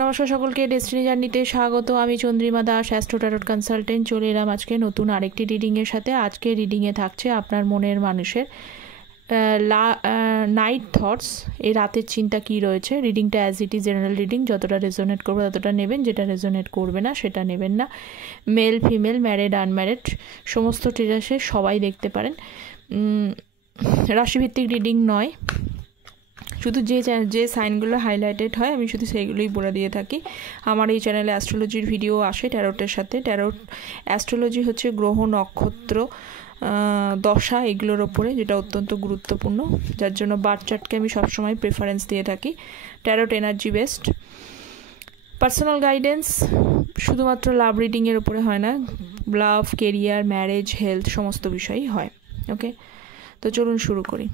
নমস্কার সকলকে, ডেস্টিনি জার্নিতে স্বাগত। আমি Chandrima Das, astro tarot consultant. চলে এলাম আজকে নতুন আরেকটি রিডিংয়ের সাথে। আজকে রিডিংয়ে থাকছে আপনার মনের মানুষের নাইট থটস, এই রাতের চিন্তা কী রয়েছে। রিডিংটা as it is general reading, যতটা রেজোনেট করবে ততটা নেবেন, যেটা রেজোনেট করবে না সেটা নেবেন না। মেল ফিমেল, ম্যারিড আনম্যারিড সমস্ত টিরাসে সবাই দেখতে পারেন। রাশিভিত্তিক রিডিং নয়, শুধু যে সাইনগুলো হাইলাইটেড হয় আমি শুধু সেইগুলোই বলে দিয়ে থাকি। আমার এই চ্যানেলে অ্যাস্ট্রোলজির ভিডিও আসে ট্যারোটের সাথে। ট্যারোট অ্যাস্ট্রোলজি হচ্ছে গ্রহ, নক্ষত্র, দশা এগুলোর ওপরে, যেটা অত্যন্ত গুরুত্বপূর্ণ, যার জন্য বার্থ চার্টকে আমি সবসময় প্রেফারেন্স দিয়ে থাকি। Tarot energy based. Personal guidance শুধুমাত্র লাভ রিডিংয়ের ওপরে হয় না, লাভ, কেরিয়ার, ম্যারেজ, হেলথ সমস্ত বিষয়ই হয়। ওকে, তো চলুন শুরু করি।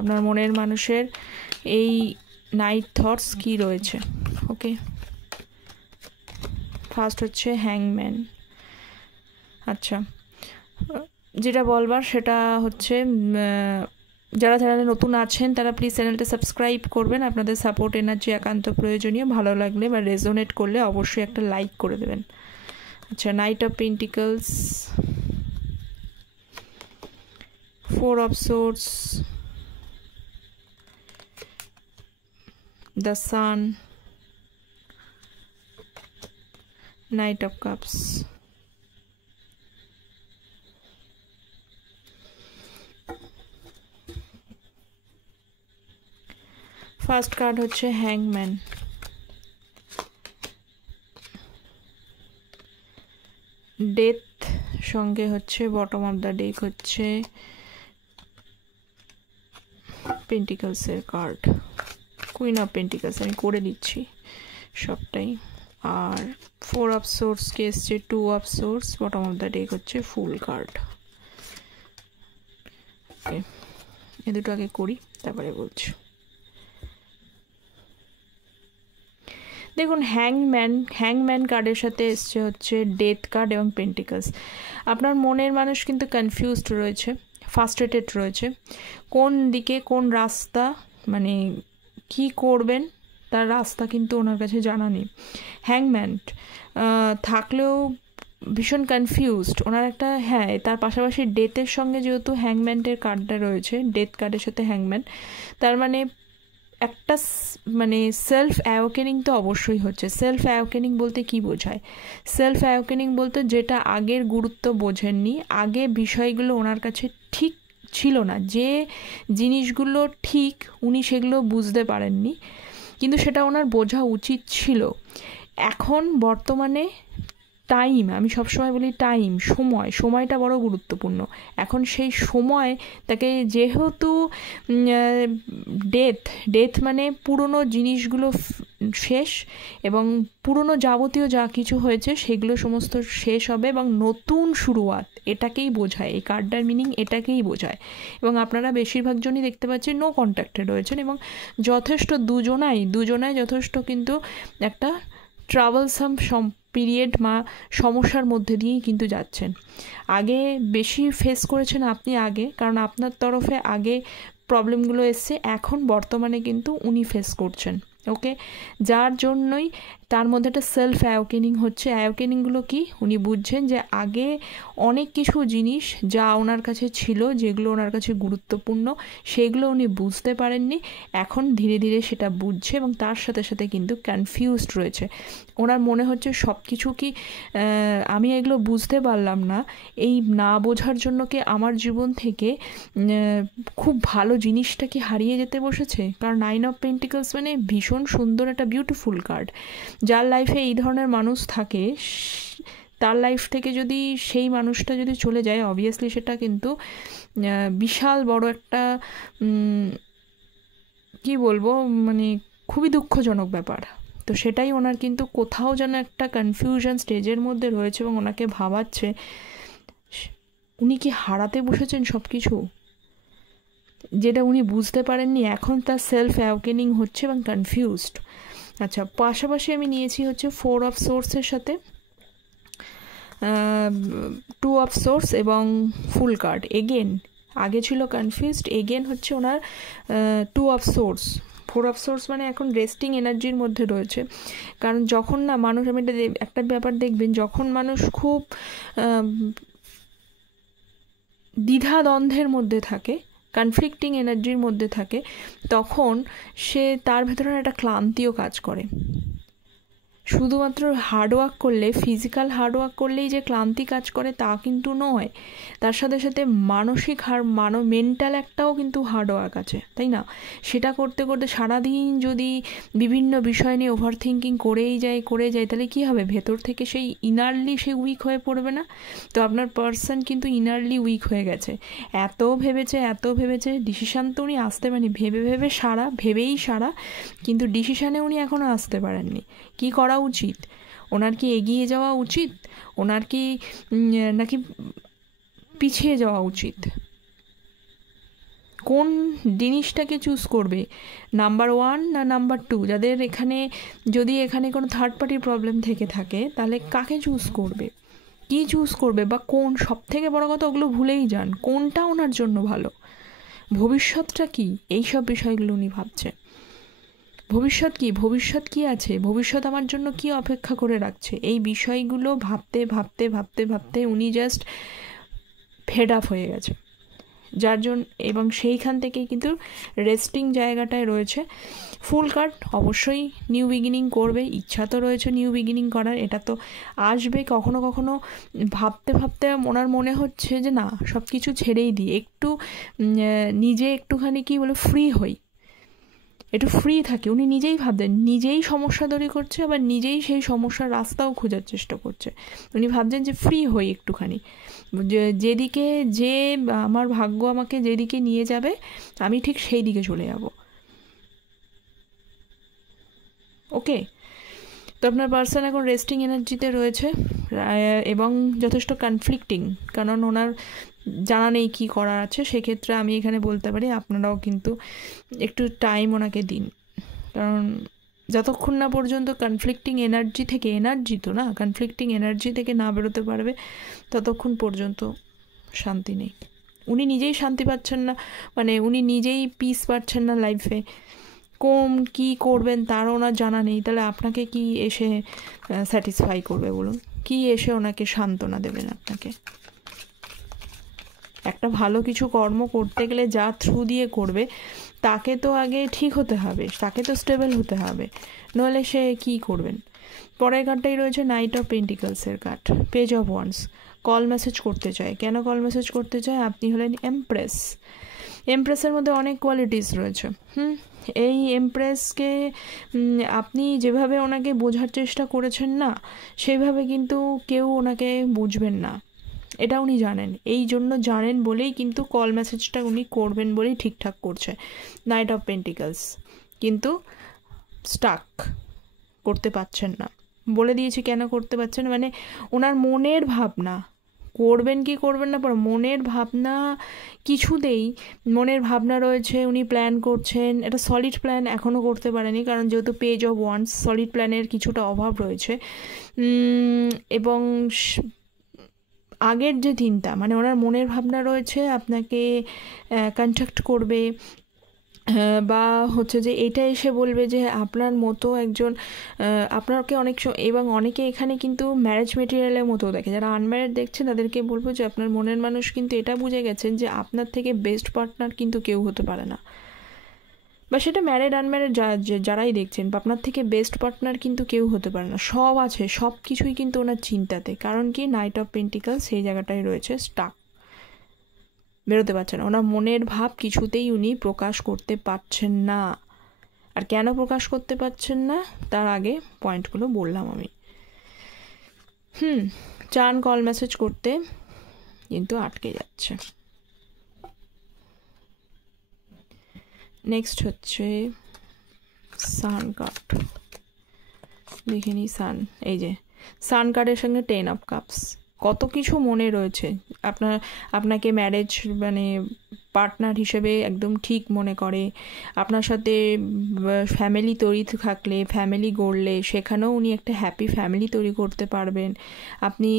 আপনার মনের মানুষের এই নাইট থটস কী রয়েছে। ওকে, ফার্স্ট হচ্ছে হ্যাংম্যান। আচ্ছা, যেটা বলবার সেটা হচ্ছে, যারা চ্যানেলে নতুন আছেন তারা প্লিজ চ্যানেলটা সাবস্ক্রাইব করবেন। আপনাদের সাপোর্ট এনার্জি একান্ত প্রয়োজনীয়। ভালো লাগলে বা রেজোনেট করলে অবশ্যই একটা লাইক করে দেবেন। আচ্ছা, night of pentacles, four of swords, the sun, knight of cups, first card হচ্ছে হ্যাংম্যান। ডেথ সঙ্গে হচ্ছে বটম অফ দ্য ডেক হচ্ছে পেন্টিকলসের কার্ড, কুইন অফ পেন্টিকলস আমি করে দিচ্ছি সবটাই। আর ফোর অফ সোর্সকে এসছে two of swords, bottom of the deck হচ্ছে ফুল কার্ড। ওকে, এ দুটো আগে করি তারপরে বলছি। দেখুন, হ্যাংম্যান কার্ডের সাথে এসছে হচ্ছে ডেথ কার্ড এবং পেন্টিকলস। আপনার মনের মানুষ কিন্তু কনফিউজড রয়েছে, ফ্রাস্ট্রেটেড রয়েছে। কোন দিকে কোন রাস্তা, মানে কি করবেন তার রাস্তা কিন্তু ওনার কাছে জানা নেই। হ্যাংম্যান থাকলেও ভীষণ কনফিউজড ওনার একটা। হ্যাঁ, তার পাশাপাশি ডেথের সঙ্গে যেহেতু হ্যাংম্যানের কার্ডটা রয়েছে, ডেথ কার্ডের সাথে হ্যাংম্যান, তার মানে একটা মানে সেলফ অ্যাওকেনিং তো অবশ্যই হচ্ছে। সেলফ অ্যাওকেনিং বলতে কি বোঝায়? সেলফ অ্যাওকেনিং বলতে যেটা আগের গুরুত্ব বোঝেননি, আগে বিষয়গুলো ওনার কাছে ঠিক ছিল না, যে জিনিসগুলো ঠিক উনি সেগুলো বুঝতে পারেননি, কিন্তু সেটা ওনার বোঝা উচিত ছিল। এখন বর্তমানে টাইম, আমি সবসময় বলি টাইম, সময়টা বড় গুরুত্বপূর্ণ। এখন সেই সময় তাকে, যেহেতু ডেথ মানে পুরনো জিনিসগুলো শেষ, এবং পুরনো যাবতীয় যা কিছু হয়েছে সেগুলো সমস্ত শেষ হবে এবং নতুন শুরুয়াত, এটাকেই বোঝায়। এই কার্ডটার মিনিং এটাকেই বোঝায়। এবং আপনারা বেশিরভাগ জনই দেখতে পাচ্ছেন নো কন্ট্যাক্টে রয়েছেন, এবং যথেষ্ট দুজনাই যথেষ্ট কিন্তু একটা ট্রাভেলসাম পিরিয়ড বা সমস্যার মধ্যে দিয়েই কিন্তু যাচ্ছেন। আগে বেশি ফেস করেছেন আপনি আগে, কারণ আপনার তরফে আগে প্রবলেমগুলো এসছে, এখন বর্তমানে কিন্তু উনি ফেস করছেন। ওকে, যার জন্যই তার মধ্যে একটা সেলফ অ্যাওকেনিং হচ্ছে। অ্যাওকেনিংগুলো কি, উনি বুঝছেন যে আগে অনেক কিছু জিনিস যা ওনার কাছে ছিল, যেগুলো ওনার কাছে গুরুত্বপূর্ণ, সেগুলো উনি বুঝতে পারেননি, এখন ধীরে ধীরে সেটা বুঝছে, এবং তার সাথে সাথে কিন্তু কনফিউজড রয়েছে। ওনার মনে হচ্ছে সব কিছু কি আমি এগুলো বুঝতে পারলাম না, এই না বোঝার জন্য কি আমার জীবন থেকে খুব ভালো জিনিসটা কি হারিয়ে যেতে বসেছে? কারণ নাইন অফ পেন্টিকলস মানে ভীষণ সুন্দর একটা বিউটিফুল কার্ড। যার লাইফে এই ধরনের মানুষ থাকে, তার লাইফ থেকে যদি সেই মানুষটা যদি চলে যায়, অবভিয়াসলি সেটা কিন্তু বিশাল বড় একটা কি বলবো, মানে খুবই দুঃখজনক ব্যাপার। তো সেটাই ওনার কিন্তু কোথাও যেন একটা কনফিউশন স্টেজের মধ্যে রয়েছে, এবং ওনাকে ভাবাচ্ছে উনি কি হারাতে বসেছেন সব কিছু, যেটা উনি বুঝতে পারেননি। এখন তার সেলফ অ্যাওকেনিং হচ্ছে এবং কনফিউজড। আচ্ছা, পাশাপাশি আমি নিয়েছি হচ্ছে ফোর অফ সোর্সের সাথে টু অফ সোর্স এবং ফুল কার্ড। এগেন আগে ছিল কনফিউজড, এগেন হচ্ছে ওনার two of swords, four of swords মানে এখন রেস্টিং এনার্জির মধ্যে রয়েছে। কারণ যখন না মানুষ, আমি একটা ব্যাপার দেখবেন, যখন মানুষ খুব দ্বিধাদ্বন্দ্বের মধ্যে থাকে, কনফ্লিক্টিং এনার্জির মধ্যে থাকে, তখন সে তার ভেতরে একটা ক্লান্তিও কাজ করে। শুধুমাত্র হার্ডওয়ার্ক করলে, ফিজিক্যাল হার্ডওয়ার্ক করলেই যে ক্লান্তি কাজ করে তা কিন্তু নয়, তার সাথে সাথে মানসিক মেন্টাল একটাও কিন্তু হার্ডওয়ার্ক আছে, তাই না? সেটা করতে করতে সারাদিন যদি বিভিন্ন বিষয় নিয়ে ওভার থিঙ্কিং করেই যায় তাহলে কী হবে? ভেতর থেকে সেই ইনারলি সে উইক হয়ে পড়বে না? তো আপনার পার্সন কিন্তু ইনারলি উইক হয়ে গেছে, এত ভেবেছে ডিসিশান তো উনি আসতে পারেনি, ভেবেই সারা, কিন্তু ডিসিশানে উনি এখনও আসতে পারেননি। কি করা উচিত ওনার? কি এগিয়ে যাওয়া উচিত ওনার, কি নাকি পিছিয়ে যাওয়া উচিত? কোন জিনিসটাকে চুজ করবে, নাম্বার 1 না নাম্বার 2? যাদের যদি এখানে কোনো থার্ড পার্টির প্রবলেম থেকে থাকে, তাহলে কাকে চুজ করবে, কি চুজ করবে, বা কোন, সব থেকে বড় কথা ওগুলো ভুলেই যান, কোনটা ওনার জন্য ভালো, ভবিষ্যৎটা কি, এইসব বিষয়গুলো উনি ভাবছে। ভবিষ্যৎ কি আছে, ভবিষ্যৎ আমার জন্য কি অপেক্ষা করে রাখছে, এই বিষয়গুলো ভাবতে উনি জাস্ট ফেড আপ হয়ে গেছে, যার জন্য, এবং সেইখান থেকেই কিন্তু রেস্টিং জায়গাটায় রয়েছে। ফুল কার্ড অবশ্যই নিউ বিগিনিং করবে, ইচ্ছা তো রয়েছে নিউ বিগিনিং করার, এটা তো আসবে। কখনো কখনো ভাবতে ওনার মনে হচ্ছে যে না, সব কিছু ছেড়েই দিই, একটু নিজে একটুখানি কি বলে ফ্রি হই, একটু ফ্রি থাকে। উনি নিজেই ভাবতেন, নিজেই সমস্যা তৈরি করছে, আবার নিজেই সেই সমস্যার রাস্তাও খোঁজার চেষ্টা করছে। উনি ভাবছেন যে ফ্রি হই একটুখানি, যেদিকে যে আমার ভাগ্য আমাকে যেদিকে নিয়ে যাবে আমি ঠিক সেই দিকে চলে যাব। ওকে, তো আপনার পার্সন এখন রেস্টিং এনার্জিতে রয়েছে এবং যথেষ্ট কনফ্লিক্টিং, কারণ ওনার জানা নেই কী করার আছে। সেক্ষেত্রে আমি এখানে বলতে পারি আপনারাও কিন্তু একটু টাইম ওনাকে দিন, কারণ যতক্ষণ না পর্যন্ত কনফ্লিক্টিং এনার্জি থেকে, কনফ্লিক্টিং এনার্জি থেকে না বেরোতে পারবে, ততক্ষণ পর্যন্ত শান্তি নেই। উনি নিজেই শান্তি পাচ্ছেন না, মানে উনি নিজেই পিস পাচ্ছেন না লাইফে। কি করবেন তার ওনার জানা নেই, তাহলে আপনাকে কি এসে স্যাটিসফাই করবে বলুন? কি এসে ওনাকে সান্ত্বনা দেবেন আপনাকে? একটা ভালো কিছু কর্ম করতে গেলে যা থ্রু দিয়ে করবে তাকে তো আগে ঠিক হতে হবে, তাকে তো স্টেবল হতে হবে, নইলে সে কি করবেন? পরের কার্ডটাই রয়েছে নাইট অফ পেন্টিকলসের card, page of wands. Call message করতে চায়, কেন কল মেসেজ করতে চায়? আপনি হলেন এমপ্রেসের মধ্যে অনেক কোয়ালিটিস রয়েছে। এই এমপ্রেসকে আপনি যেভাবে ওনাকে বোঝার চেষ্টা করেছেন না, সেইভাবে কিন্তু কেউ ওনাকে বুঝবেন না, এটা উনি জানেন। এই জন্য জানেন বলেই কিন্তু কল মেসেজটা উনি করবেন বলেই ঠিকঠাক করছে। নাইট অফ পেন্টিকলস, কিন্তু স্টাক করতে পারছেন না। বলে দিয়েছি কেন করতে পারছেন, মানে ওনার মনের ভাবনা, করবেন কি করবেন না, পর মনের ভাবনা কিছুতেই, মনের ভাবনা রয়েছে, উনি প্ল্যান করছেন, এটা সলিড প্ল্যান এখনও করতে পারেনি, কারণ যেহেতু পেজ অফ ওয়ান্স, সলিড প্ল্যানের কিছুটা অভাব রয়েছে। এবং আগের যে চিন্তা, মানে ওনার মনের ভাবনা রয়েছে আপনাকে কন্ট্যাক্ট করবে, বা হচ্ছে যে এটা এসে বলবে যে আপনার মতো একজন, আপনাকে অনেক এবং অনেকে এখানে কিন্তু ম্যারেজ মেটেরিয়ালের মতো দেখে। যারা আনম্যারিড দেখছে তাদেরকে বলবো যে আপনার মনের মানুষ কিন্তু এটা বুঝে গেছেন যে আপনার থেকে বেস্ট পার্টনার কিন্তু কেউ হতে পারে না, বা সেটা ম্যারিড আনম্যারিড যারাই দেখছেন, বা আপনার থেকে বেস্ট পার্টনার কিন্তু কেউ হতে পারে না। সব আছে, সব কিছুই কিন্তু ওনার চিন্তাতে। কারণ কি, নাইট অফ পেন্টিকল সেই জায়গাটায় রয়েছে, স্টাক, বেরোতে পারছেন না। ওনার মনের ভাব কিছুতেই উনি প্রকাশ করতে পারছেন না। আর কেন প্রকাশ করতে পারছেন না, তার আগে পয়েন্টগুলো বললাম আমি। চান কল মেসেজ করতে, কিন্তু আটকে যাচ্ছে। নেক্সট হচ্ছে সান কার্ড, দেখে নিই সান। এই যে সান কার্ডের সঙ্গে 10 অফ কাপস, কত কিছু মনে রয়েছে আপনাকে ম্যারেজ, মানে পার্টনার হিসেবে একদম ঠিক মনে করে, আপনার সাথে ফ্যামিলি তৈরি থাকলে, ফ্যামিলি গড়লে সেখানেও উনি একটা হ্যাপি ফ্যামিলি তৈরি করতে পারবেন। আপনি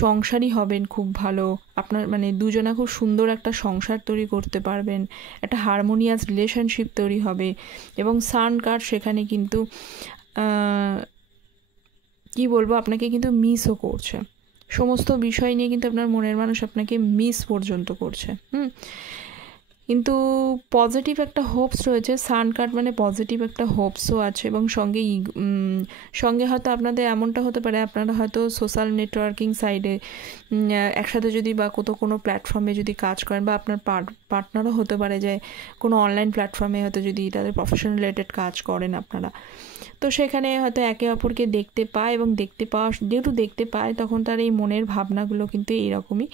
সংসারী হবেন খুব ভালো, আপনার মানে দুজনা খুব সুন্দর একটা সংসার তৈরি করতে পারবেন, একটা হারমোনিয়াস রিলেশনশিপ তৈরি হবে। এবং সান কার্ড সেখানে কিন্তু কি বলবো, আপনাকে কিন্তু মিসও করছে, সমস্ত বিষয় নিয়ে কিন্তু আপনার মনের মানুষ আপনাকে মিস পর্যন্ত করছে। কিন্তু পজিটিভ একটা হোপস রয়েছে, সান কার্ড মানে পজিটিভ একটা হোপসও আছে। এবং সঙ্গে হয়তো আপনাদের এমনটা হতে পারে, আপনারা হয়তো সোশ্যাল নেটওয়ার্কিং সাইডে একসাথে যদি বা কোনো প্ল্যাটফর্মে যদি কাজ করেন, বা আপনার পার্টনারও হতে পারে যে কোনো অনলাইন প্ল্যাটফর্মে হয়তো যদি তাদের প্রফেশন রিলেটেড কাজ করেন আপনারা, তো সেখানে হয়তো একে অপরকে দেখতে পায়, এবং যেহেতু দেখতে পায় তখন তার এই মনের ভাবনাগুলো কিন্তু এইরকমই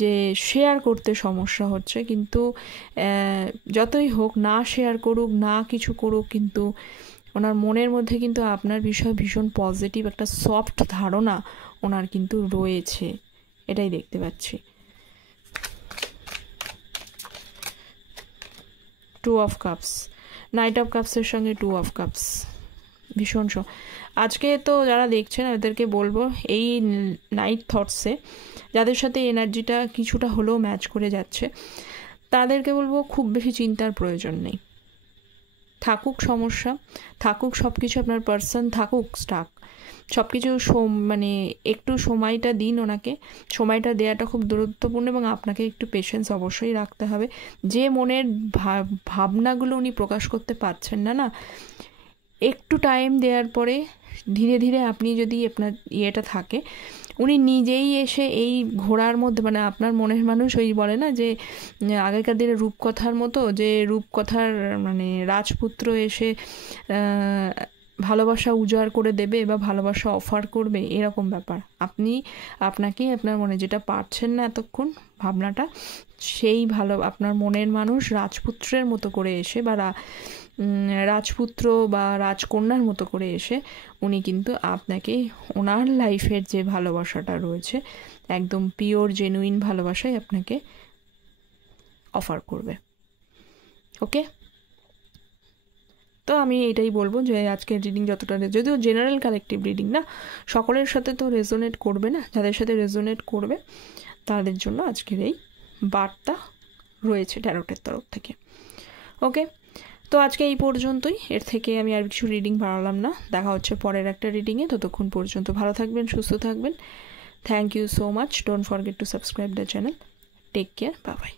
যে শেয়ার করতে সমস্যা হচ্ছে। কিন্তু যতই হোক, না শেয়ার করুক, না কিছু করুক, কিন্তু ওনার মনের মধ্যে কিন্তু আপনার বিষয়ে ভীষণ পজিটিভ একটা সফট ধারণা ওনার কিন্তু রয়েছে, এটাই দেখতে পাচ্ছি। 2 অফ কাপস, নাইট অফ কাপসের সঙ্গে 2 অফ কাপস, ভীষণ আজকে তো যারা দেখছেন এদেরকে বলবো, এই নাইট থটসে যাদের সাথে এনার্জিটা কিছুটা হলেও ম্যাচ করে যাচ্ছে তাদেরকে বলবো খুব বেশি চিন্তার প্রয়োজন নেই। থাকুক সমস্যা, থাকুক সব কিছু, আপনার পার্সন থাকুক স্টাক, সব কিছু মানে একটু সময়টা দিন ওনাকে, সময়টা দেওয়াটা খুব গুরুত্বপূর্ণ। এবং আপনাকে একটু পেশেন্স অবশ্যই রাখতে হবে। যে মনের ভাবনাগুলো উনি প্রকাশ করতে পারছেন না, একটু টাইম দেওয়ার পরে ধীরে ধীরে আপনি যদি আপনার ইয়েটা থাকে, উনি নিজেই এসে এই ঘোড়ার মধ্যে, মানে আপনার মনের মানুষ ওই বলে না যে আগেকার দিনে রূপকথার মতো, যে রূপকথার মানে রাজপুত্র এসে ভালোবাসা উজাড় করে দেবে বা ভালোবাসা অফার করবে, এরকম ব্যাপার। আপনাকেই আপনার মনে যেটা পারছেন না এতক্ষণ ভাবনাটা, সেই আপনার মনের মানুষ রাজপুত্রের মতো করে এসে বা রাজপুত্র বা রাজকন্যার মতো করে এসে উনি কিন্তু আপনাকে ওনার লাইফের যে ভালোবাসাটা রয়েছে একদম পিওর জেনুইন ভালোবাসাই আপনাকে অফার করবে। ওকে, তো আমি এটাই বলবো যে আজকের রিডিং যতটা, যদিও জেনারেল কালেকটিভ রিডিং না, সকলের সাথে তো রেজোনেট করবে না, যাদের সাথে রেজোনেট করবে তাদের জন্য আজকের এই বার্তা রয়েছে ট্যারোটের তরফ থেকে। ওকে, তো আজকে এই পর্যন্তই, এর থেকে আমি আর কিছু রিডিং বাড়ালাম না। দেখা হচ্ছে পরের একটা রিডিংয়ে, ততক্ষণ পর্যন্ত ভালো থাকবেন, সুস্থ থাকবেন। Thank you so much, don't forget to subscribe the channel. Take care, bye by.